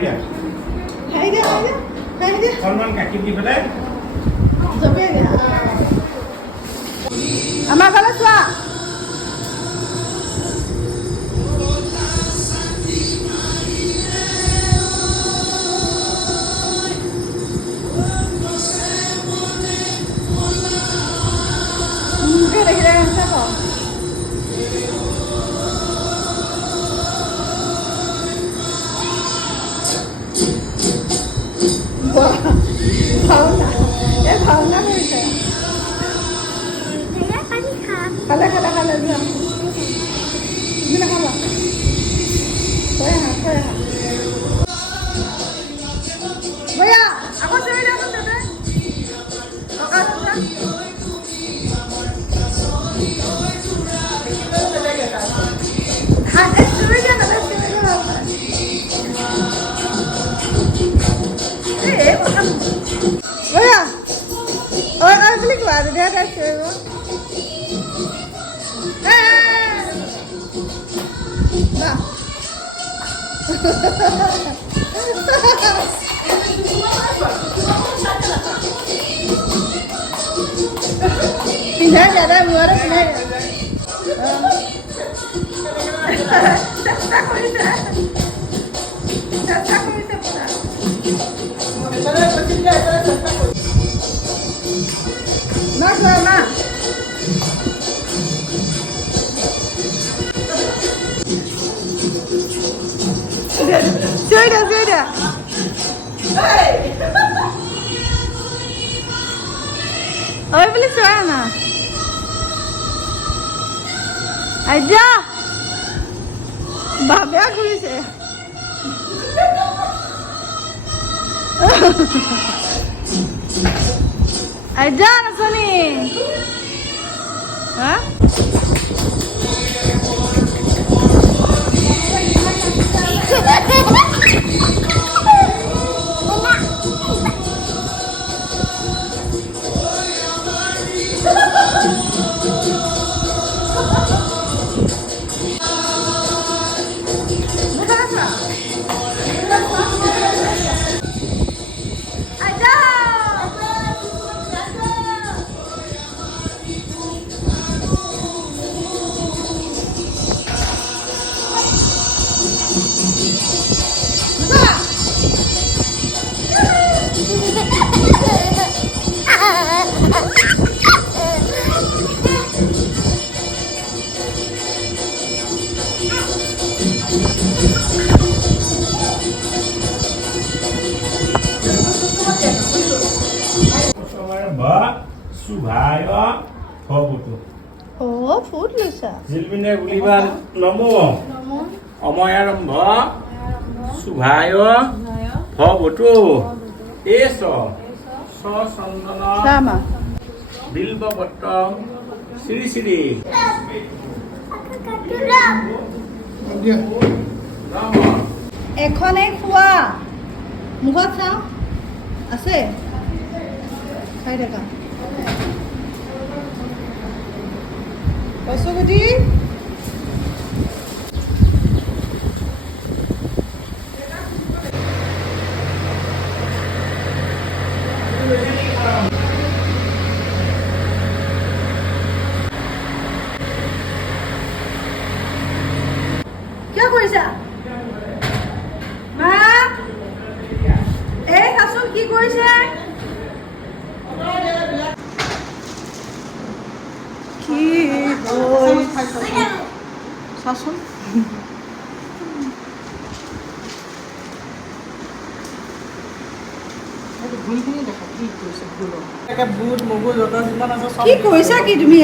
দিয়া খাই দিয়া অকণমান গাখীৰ দি পেলাই জপিয়াই দিয়া আমাৰ ফালে চোৱা দেখিলে ভাওনা এই ভাওনা কৰিছে খালে যোৱা তুমি নাখাবা থৈ আহা বৈয়া আকৌ চুই দিয়াচোন তাতে টকা চোৱা হাতে চুই দিয়া তাতে চুই দিয়া বৈয়া ঐ বুলি কোৱা তেতিয়া তাই চুইব পিন্ধাই দিয়া তাই মূৰতে পিন্ধাই দিয়া চেষ্টা কৰিছে না চোৱা না চুই দিয়া ঐ বুলি চোৱা না আইজা বাবে ঘুৰিছে আইজা নাচনি হা শুভায় ভবতু ফুট লৈছা জিলমিনে বুলিবা নমো অময়াৰম্ভ শুভায় ভবতু এষ সচন্দন বিল্বপত্ৰম শ্ৰী শ্ৰী এখনে খোৱা মুখত চাওঁ আছে খাই থাকা কচুগুটি কিয় কৰিছা মা এই চাচোন কি কৰিছে কি চাচোন বুট মগু যত যিমান আছে কি কৰিছা কি তুমি